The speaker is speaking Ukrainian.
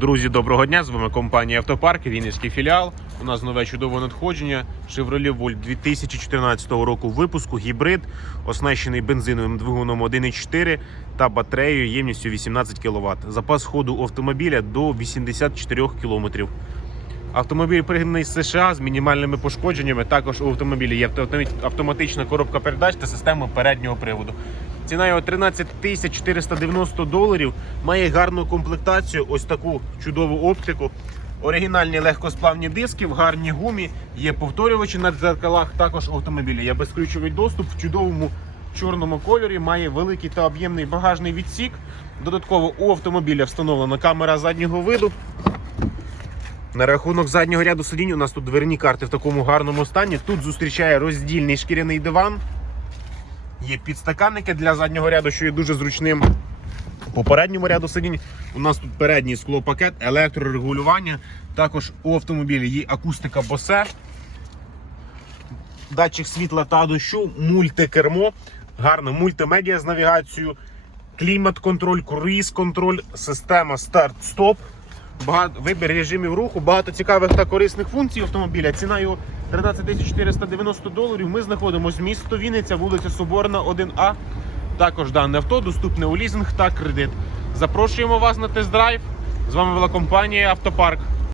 Друзі, доброго дня! З вами компанія Автопарк, Вінницький філіал. У нас нове чудове надходження. Chevrolet Volt 2014 року випуску, гібрид, оснащений бензиновим двигуном 1.4 та батареєю ємністю 18 кВт. Запас ходу автомобіля до 84 км. Автомобіль пригнаний з США з мінімальними пошкодженнями. Також у автомобілі є автоматична коробка передач та система переднього приводу. Ціна його 13 тисяч 490 доларів. Має гарну комплектацію, ось таку чудову оптику. Оригінальні легкосплавні диски в гарній гумі, є повторювачі на дзеркалах. Також у автомобілі є безключовий доступ в чудовому чорному кольорі. Має великий та об'ємний багажний відсік. Додатково у автомобіля встановлена камера заднього виду. На рахунок заднього ряду сидінь у нас тут дверні карти в такому гарному стані. Тут зустрічає роздільний шкіряний диван. Є підстаканники для заднього ряду, що є дуже зручним. По передньому ряду сидінь у нас тут передній склопакет, електрорегулювання. Також у автомобілі є акустика Bose, датчик світла та дощу, мультикермо, гарно мультимедіа з навігацією, клімат-контроль, круїз-контроль, система старт-стоп. Багато вибір режимів руху, багато цікавих та корисних функцій автомобіля. Ціна його 13 490 доларів. Ми знаходимося в місто Вінниця, вулиця Соборна, 1А. Також дане авто доступне у лізинг та кредит. Запрошуємо вас на тест-драйв. З вами була компанія Автопарк.